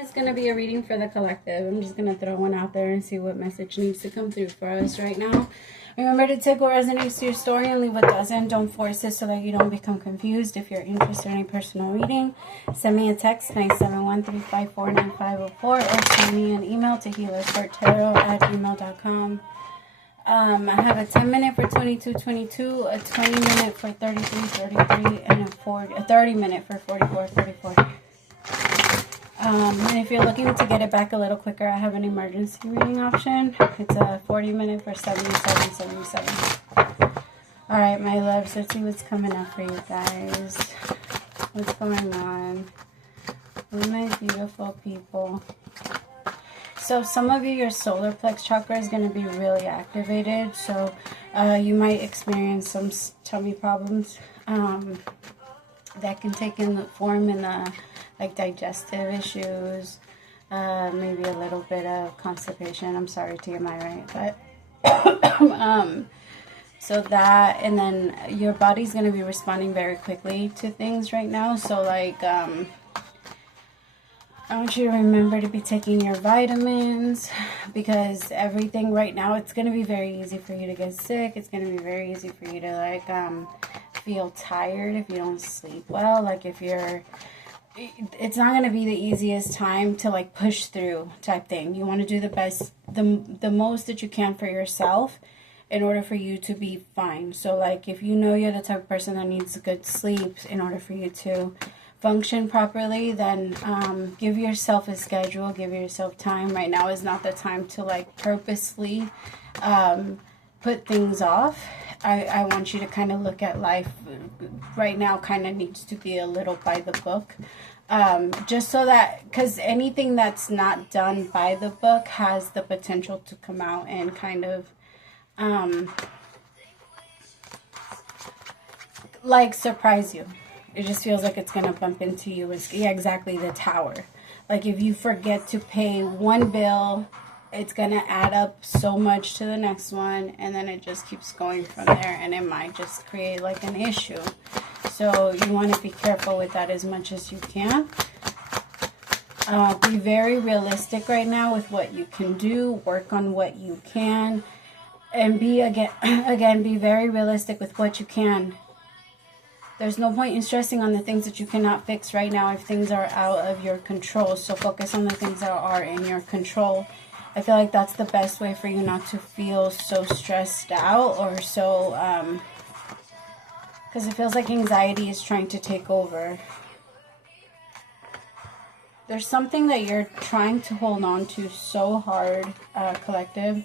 It's going to be a reading for the collective. I'm just going to throw one out there and see what message needs to come through for us right now. Remember to take what resonates to your story and leave what doesn't. Don't force it so that you don't become confused. If you're interested in a personal reading, send me a text 971-354-9504 or send me an email to HealersHeartTarot@gmail.com. I have a 10-minute for 2222, a 20-minute for 3333, and a 30-minute for 4434. And if you're looking to get it back a little quicker, I have an emergency reading option. It's a 40-minute for 7777. Alright, my loves, let's see what's coming up for you guys. What's going on? Oh, my beautiful people. So some of you, your solar plex chakra is going to be really activated. So you might experience some tummy problems that can take in the form in the like digestive issues, maybe a little bit of constipation. I'm sorry, TMI, right? But so that, and then your body's going to be responding very quickly to things right now. So like I want you to remember to be taking your vitamins, because everything right now, it's going to be very easy for you to get sick. It's going to be very easy for you to like feel tired if you don't sleep well. Like if you're, it's not going to be the easiest time to like push through type thing. You want to do the best, the most that you can for yourself in order for you to be fine. So like if you know you're the type of person that needs good sleep in order for you to function properly, then give yourself a schedule, give yourself time. Right now is not the time to like purposely put things off. I want you to kind of look at life right now, kind of needs to be a little by the book. Just so that, because anything that's not done by the book has the potential to come out and kind of like surprise you. It just feels like it's going to bump into you. It's, yeah, exactly, the tower. Like if you forget to pay one bill, it's going to add up so much to the next one, and then it just keeps going from there, and it might just create like an issue. So you want to be careful with that as much as you can. Be very realistic right now with what you can do. Work on what you can. And be, again, be very realistic with what you can. There's no point in stressing on the things that you cannot fix right now if things are out of your control. So focus on the things that are in your control. I feel like that's the best way for you not to feel so stressed out or so, because it feels like anxiety is trying to take over. There's something that you're trying to hold on to so hard, collective.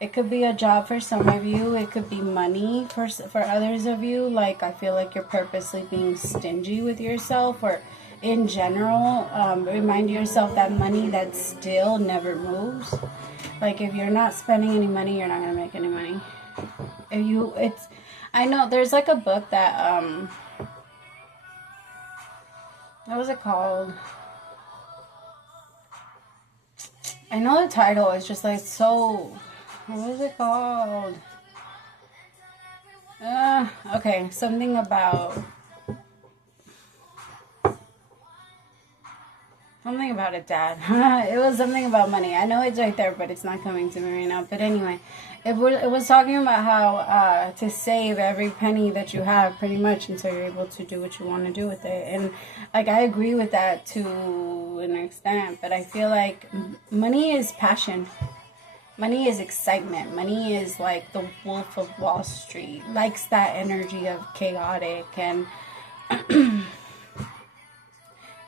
It could be a job for some of you. It could be money for others of you. Like, I feel like you're purposely being stingy with yourself, or in general, remind yourself that money that still never moves. Like, if you're not spending any money, you're not going to make any money. I know there's like a book that, what was it called? I know the title is just like so... What is it called? Okay, something about a dad. It was something about money. I know it's right there, but it's not coming to me right now. But anyway, it was talking about how to save every penny that you have, pretty much, until you're able to do what you want to do with it. And like, I agree with that to an extent, but I feel like money is passion. Money is excitement. Money is like the Wolf of Wall Street. Likes that energy of chaotic, and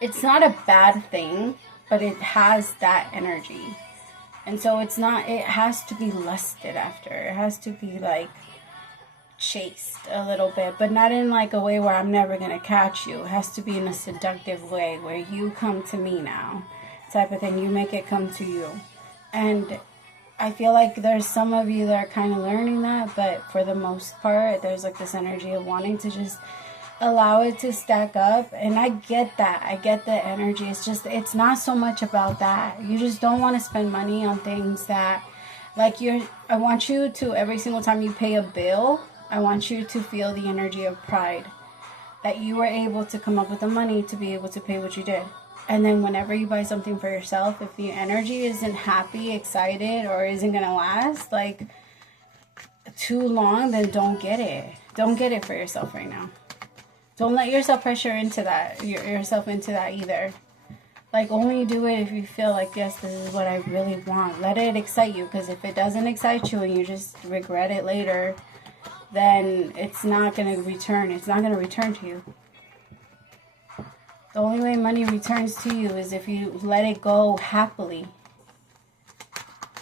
it's not a bad thing, but it has that energy. And so it has to be lusted after. It has to be like chased a little bit, but not in like a way where I'm never going to catch you. It has to be in a seductive way where you come to me now type of thing. You make it come to you. And I feel like there's some of you that are kind of learning that, but for the most part, there's like this energy of wanting to just allow it to stack up. And I get that. I get the energy. It's just, it's not so much about that. You just don't want to spend money on things that, like, I want you to, every single time you pay a bill, I want you to feel the energy of pride. That you were able to come up with the money to be able to pay what you did. And then whenever you buy something for yourself, if the energy isn't happy, excited, or isn't going to last, like, too long, then don't get it. Don't get it for yourself right now. Don't let yourself pressure into that, yourself into that either. Like, only do it if you feel like, yes, this is what I really want. Let it excite you, because if it doesn't excite you and you just regret it later, then it's not going to return. It's not going to return to you. The only way money returns to you is if you let it go happily.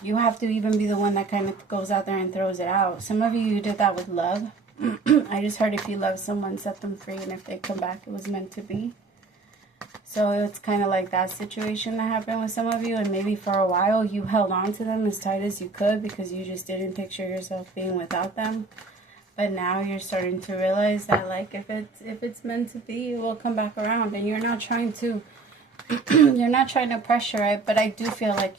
You have to even be the one that kind of goes out there and throws it out. Some of you did that with love. I just heard if you love someone, set them free, and if they come back, it was meant to be. So it's kind of like that situation that happened with some of you, and maybe for a while you held on to them as tight as you could because you just didn't picture yourself being without them. But now you're starting to realize that, like, if it's meant to be, it will come back around, and you're not trying to you're not trying to pressure it. But I do feel like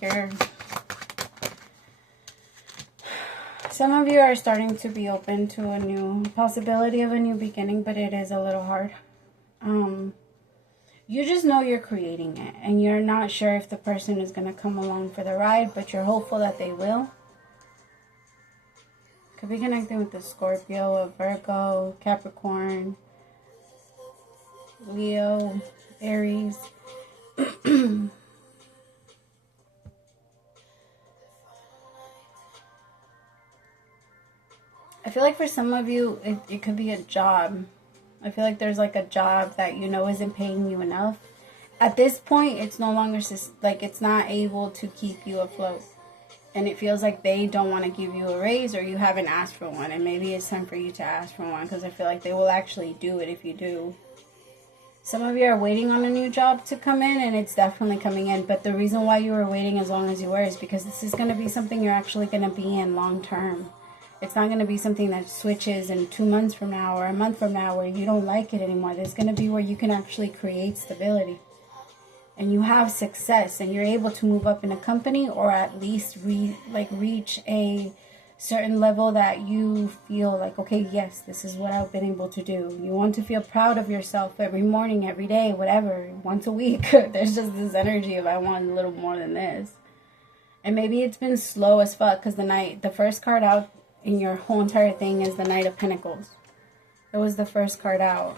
some of you are starting to be open to a new possibility of a new beginning, but it is a little hard. You just know you're creating it, and you're not sure if the person is going to come along for the ride, but you're hopeful that they will. Could be connecting with a Scorpio, a Virgo, Capricorn, Leo, Aries. I feel like for some of you, it could be a job. I feel like there's like a job that you know isn't paying you enough. At this point, it's no longer like it's not able to keep you afloat. And it feels like they don't want to give you a raise, or you haven't asked for one. And maybe it's time for you to ask for one, because I feel like they will actually do it if you do. Some of you are waiting on a new job to come in, and it's definitely coming in. But the reason why you were waiting as long as you were is because this is going to be something you're actually going to be in long term. It's not going to be something that switches in 2 months from now or a month from now where you don't like it anymore. There's going to be where you can actually create stability. And you have success, and you're able to move up in a company, or at least reach a certain level that you feel like, okay, yes, this is what I've been able to do. You want to feel proud of yourself every morning, every day, whatever, once a week. There's just this energy of I want a little more than this. And maybe it's been slow as fuck, because the first card out in your whole entire thing is the Knight of Pentacles. It was the first card out.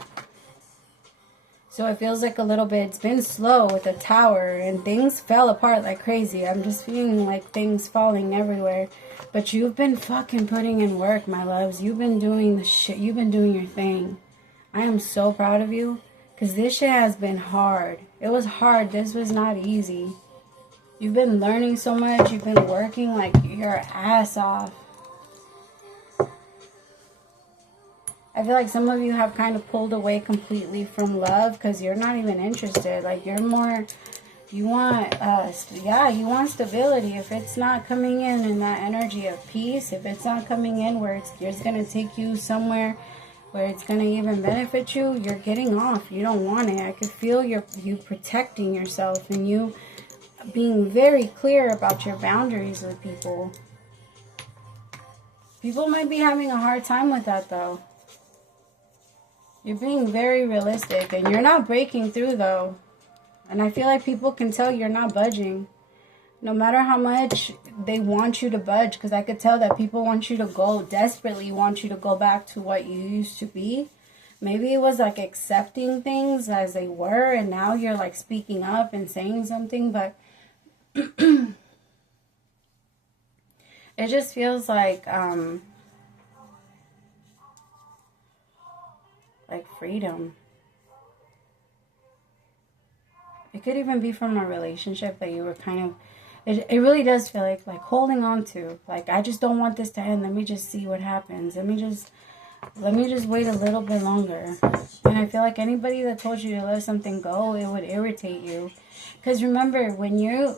So it feels like a little bit, it's been slow with the Tower, and things fell apart like crazy. I'm just feeling like things falling everywhere. But you've been fucking putting in work, my loves. You've been doing the shit. You've been doing your thing. I am so proud of you, because this shit has been hard. It was hard. This was not easy. You've been learning so much. You've been working like your ass off. I feel like some of you have kind of pulled away completely from love because you're not even interested. Like, you're more, you want stability. If it's not coming in that energy of peace, if it's not coming in where it's going to take you somewhere where it's going to even benefit you, you're getting off. You don't want it. I could feel you protecting yourself, and you being very clear about your boundaries with people. People might be having a hard time with that, though. You're being very realistic, and you're not breaking through, though. And I feel like people can tell you're not budging. No matter how much they want you to budge, because I could tell that people want you to go, desperately want you to go back to what you used to be. Maybe it was like accepting things as they were, and now you're like speaking up and saying something, but it just feels like freedom. It could even be from a relationship that you were kind of, it really does feel like holding on to. Like, I just don't want this to end. Let me just see what happens. Let me just wait a little bit longer. And I feel like anybody that told you to let something go, it would irritate you. Because remember, when you're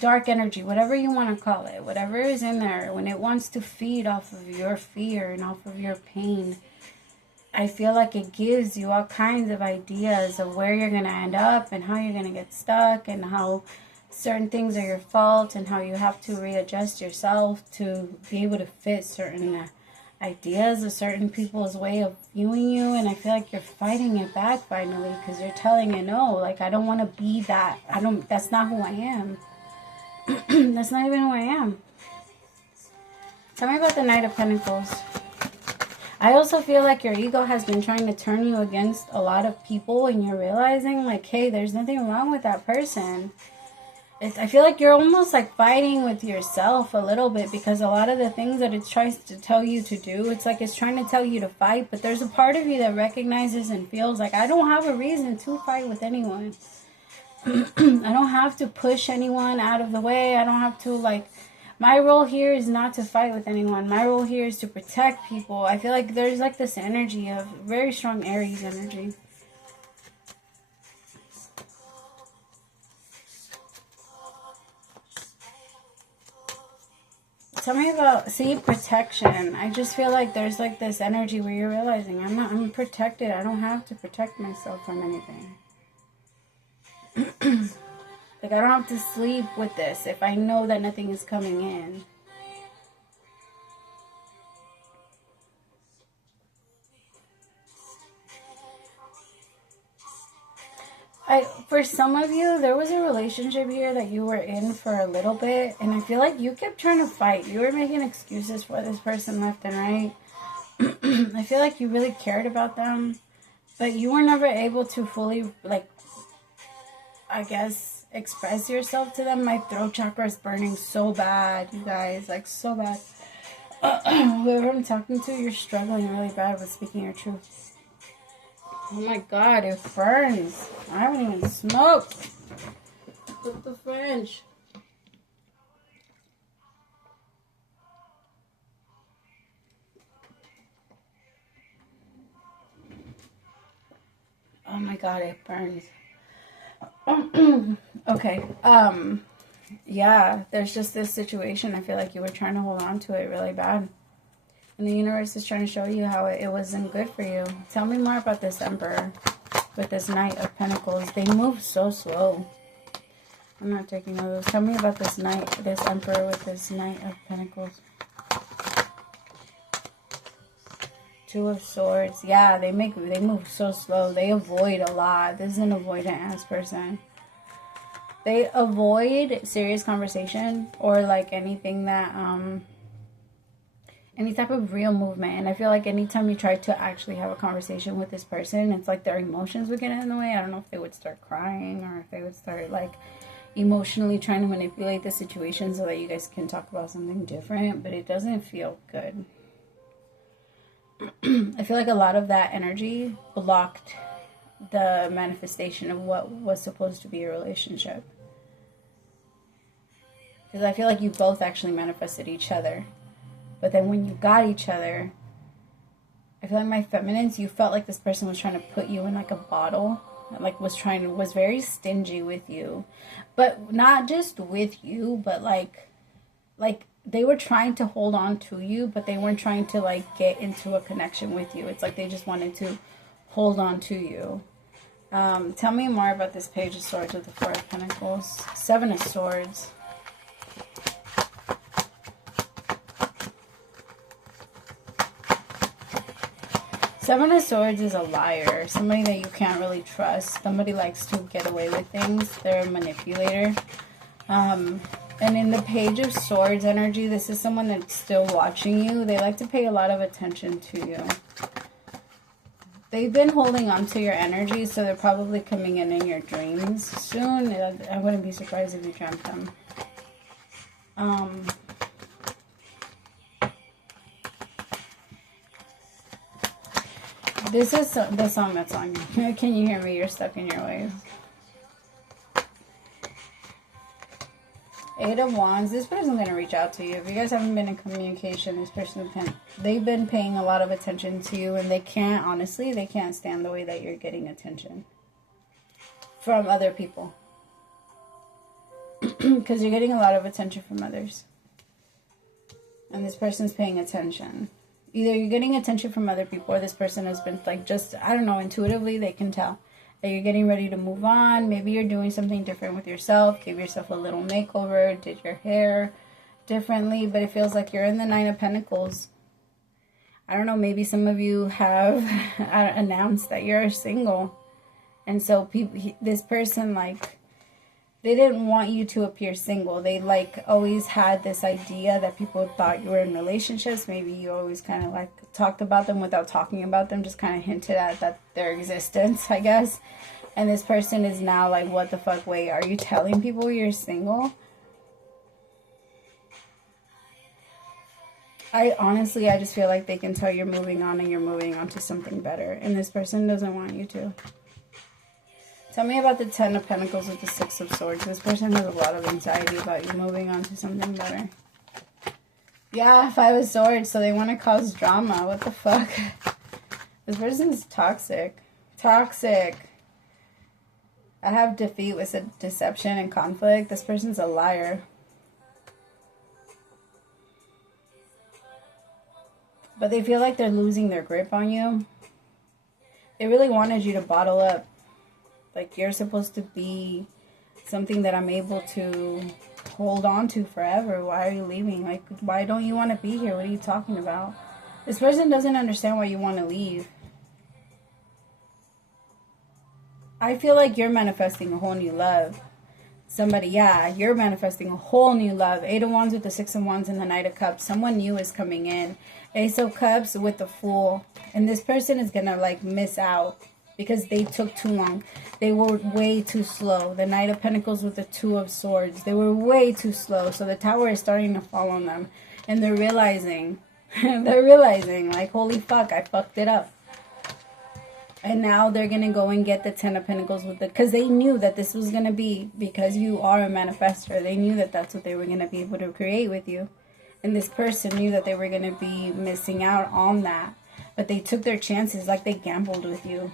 dark energy, whatever you want to call it, whatever is in there, when it wants to feed off of your fear and off of your pain, I feel like it gives you all kinds of ideas of where you're going to end up and how you're going to get stuck, and how certain things are your fault, and how you have to readjust yourself to be able to fit certain ideas, a certain people's way of viewing you, and I feel like you're fighting it back finally, because you're telling it no. Like, I don't want to be that. That's not who I am. That's not even who I am. Tell me about the Knight of Pentacles. I also feel like your ego has been trying to turn you against a lot of people, and you're realizing, like, hey, there's nothing wrong with that person. I feel like you're almost like fighting with yourself a little bit, because a lot of the things that it tries to tell you to do, it's like it's trying to tell you to fight, but there's a part of you that recognizes and feels like, I don't have a reason to fight with anyone. I don't have to push anyone out of the way. I don't have to, like, my role here is not to fight with anyone. My role here is to protect people. I feel like there's like this energy of very strong Aries energy. Tell me about, see, protection. I just feel like there's like this energy where you're realizing I'm protected. I don't have to protect myself from anything. Like, I don't have to sleep with this if I know that nothing is coming in. For some of you, there was a relationship here that you were in for a little bit, and I feel like you kept trying to fight. You were making excuses for this person left and right. I feel like you really cared about them, but you were never able to fully, like, I guess, express yourself to them. My throat chakra is burning so bad, you guys, like, so bad. Whoever I'm talking to, you're struggling really bad with speaking your truth. Oh my god, it burns. I haven't even smoked. With the French. Oh my god, it burns. Okay. Yeah, there's just this situation. I feel like you were trying to hold on to it really bad. And the universe is trying to show you how it wasn't good for you. Tell me more about this Emperor with this Knight of Pentacles. They move so slow. I'm not taking all those. Tell me about this Emperor with this Knight of Pentacles. Two of Swords. Yeah, they move so slow. They avoid a lot. This is an avoidant ass person. They avoid serious conversation or like anything that any type of real movement. And I feel like anytime you try to actually have a conversation with this person, it's like their emotions would get in the way. I don't know if they would start crying or if they would start like emotionally trying to manipulate the situation so that you guys can talk about something different, but it doesn't feel good. I feel like a lot of that energy blocked the manifestation of what was supposed to be a relationship. Because I feel like you both actually manifested each other. But then when you got each other, I feel like my feminines, you felt like this person was trying to put you in like a bottle. Like was very stingy with you. But not just with you, but like they were trying to hold on to you, but they weren't trying to like get into a connection with you. It's like they just wanted to hold on to you. Tell me more about this Page of Swords with the Four of Pentacles. Seven of Swords. Seven of Swords is a liar. Somebody that you can't really trust. Somebody likes to get away with things. They're a manipulator. And in the Page of Swords energy, this is someone that's still watching you. They like to pay a lot of attention to you. They've been holding on to your energy, so they're probably coming in your dreams soon. I wouldn't be surprised if you dreamt them. This is the song that's on you. Can you hear me? You're stuck in your ways. Eight of Wands. This person's going to reach out to you. If you guys haven't been in communication, this person they've been paying a lot of attention to you, and they can't, honestly, they can't stand the way that you're getting attention from other people. Because you're getting a lot of attention from others. And this person's paying attention. Either you're getting attention from other people, or this person has been like just, I don't know, intuitively they can tell that you're getting ready to move on. Maybe you're doing something different with yourself. Give yourself a little makeover. Did your hair differently. But it feels like you're in the Nine of Pentacles. I don't know, maybe some of you have announced that you're single. And so this person, like, they didn't want you to appear single. They, like, always had this idea that people thought you were in relationships. Maybe you always kind of, like, talked about them without talking about them. Just kind of hinted at their existence, I guess. And this person is now like, what the fuck? Wait, are you telling people you're single? I just feel like they can tell you're moving on and you're moving on to something better. And this person doesn't want you to. Tell me about the 10 of Pentacles with the 6 of Swords. This person has a lot of anxiety about you moving on to something better. Yeah, 5 of Swords. So they want to cause drama. What the fuck? This person's toxic. Toxic. I have defeat with a deception and conflict. This person's a liar. But they feel like they're losing their grip on you. They really wanted you to bottle up. Like, you're supposed to be something that I'm able to hold on to forever. Why are you leaving? Like, why don't you want to be here? What are you talking about? This person doesn't understand why you want to leave. I feel like you're manifesting a whole new love. Somebody, yeah, you're manifesting a whole new love. 8 of Wands with the 6 of Wands and the Knight of Cups. Someone new is coming in. Ace of Cups with the Fool. And this person is going to, like, miss out because they took too long. They were way too slow. The Knight of Pentacles with the 2 of Swords. They were way too slow. So the Tower is starting to fall on them. And they're realizing, like, holy fuck, I fucked it up. And now they're going to go and get the 10 of Pentacles with it. Because they knew that this was going to be, because you are a manifester. They knew that that's what they were going to be able to create with you. And this person knew that they were going to be missing out on that. But they took their chances, like they gambled with you.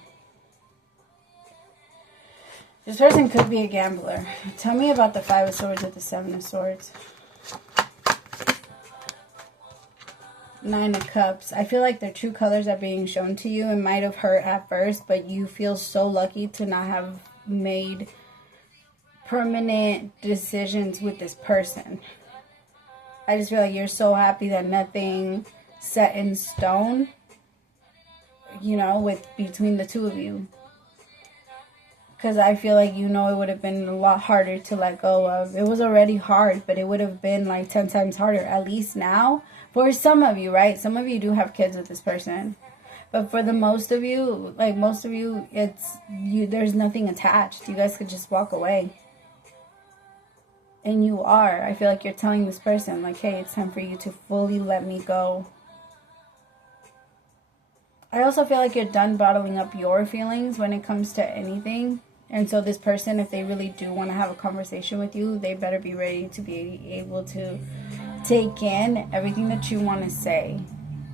This person could be a gambler. Tell me about the 5 of Swords with the 7 of Swords. 9 of Cups. I feel like their true colors are being shown to you. It might have hurt at first, but you feel so lucky to not have made permanent decisions with this person. I just feel like you're so happy that nothing set in stone, you know, between the two of you. Because I feel like, you know, it would have been a lot harder to let go of. It was already hard, but it would have been like 10 times harder, at least now. For some of you, right? Some of you do have kids with this person. But for the most of you, like most of you, there's nothing attached. You guys could just walk away. And you are. I feel like you're telling this person, like, hey, it's time for you to fully let me go. I also feel like you're done bottling up your feelings when it comes to anything. And so this person, if they really do want to have a conversation with you, they better be ready to be able to take in everything that you want to say.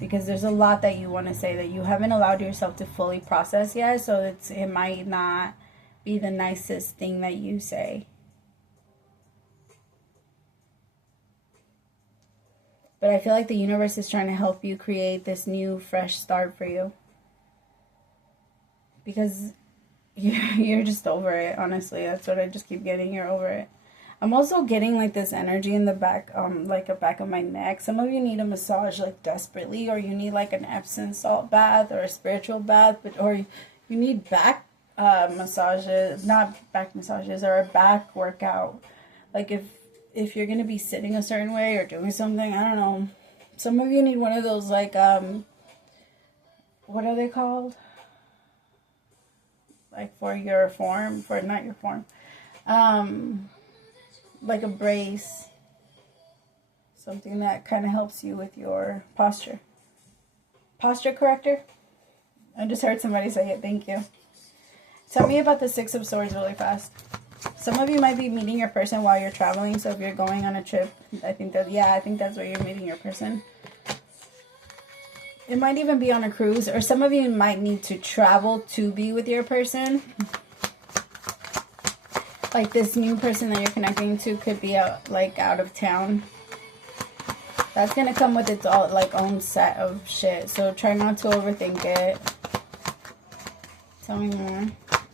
Because there's a lot that you want to say that you haven't allowed yourself to fully process yet. So it might not be the nicest thing that you say. But I feel like the universe is trying to help you create this new, fresh start for you. Because you're just over it, honestly. That's what I just keep getting. You're over it. I'm also getting, like, this energy in the back, like, the back of my neck. Some of you need a massage, like, desperately. Or you need, like, an Epsom salt bath or a spiritual bath. Or you need back massages. Not back massages, or a back workout. Like, if you're going to be sitting a certain way or doing something, I don't know. Some of you need one of those, like, what are they called? Like, for your form, not your form. Like a brace. Something that kind of helps you with your posture. Posture corrector? I just heard somebody say it. Thank you. Tell me about the 6 of Swords really fast. Some of you might be meeting your person while you're traveling. So if you're going on a trip, I think that's where you're meeting your person. It might even be on a cruise. Or some of you might need to travel to be with your person. Like, this new person that you're connecting to could be out of town. That's going to come with its own set of shit. So try not to overthink it. Tell me more.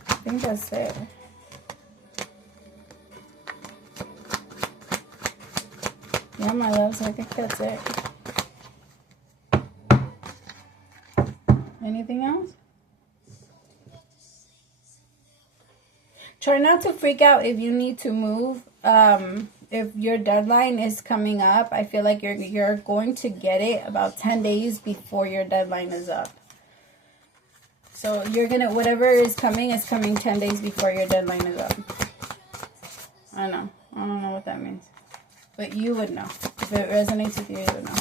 I think that's it. Yeah, my loves, I think that's it. Anything else? Try not to freak out if you need to move. If your deadline is coming up, I feel like you're going to get it about 10 days before your deadline is up. So you're gonna, whatever is coming 10 days before your deadline is up. I don't know what that means, but you would know. If it resonates with you, you would know.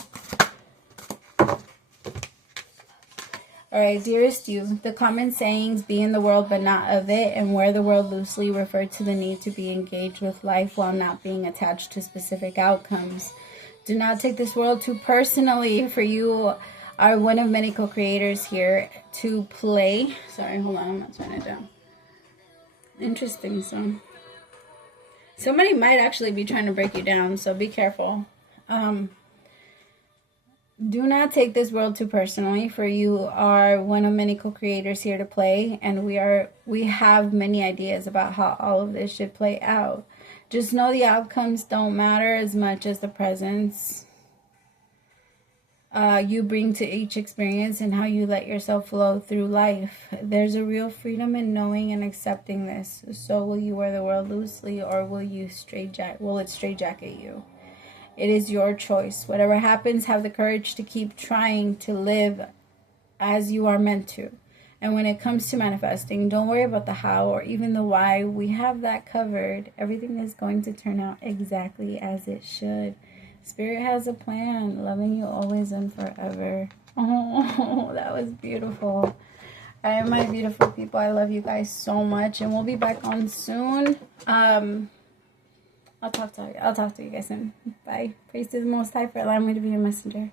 Alright, dearest you, the common sayings, be in the world but not of it, and wear the world loosely, refer to the need to be engaged with life while not being attached to specific outcomes. Do not take this world too personally, for you are one of many co-creators here to play. Sorry, hold on, I'm not turning it down. Interesting, so somebody might actually be trying to break you down, so be careful. Do not take this world too personally, for you are one of many co-creators here to play, and we have many ideas about how all of this should play out. Just know the outcomes don't matter as much as the presence you bring to each experience and how you let yourself flow through life. There's a real freedom in knowing and accepting this. So will you wear the world loosely, or will it straitjacket you? It is your choice. Whatever happens, have the courage to keep trying to live as you are meant to. And when it comes to manifesting, don't worry about the how or even the why. We have that covered. Everything is going to turn out exactly as it should. Spirit has a plan. Loving you always and forever. Oh, that was beautiful. All right, my beautiful people. I love you guys so much. And we'll be back on soon. I'll talk to you guys soon. Bye. Praise to the Most High for allowing me to be your messenger.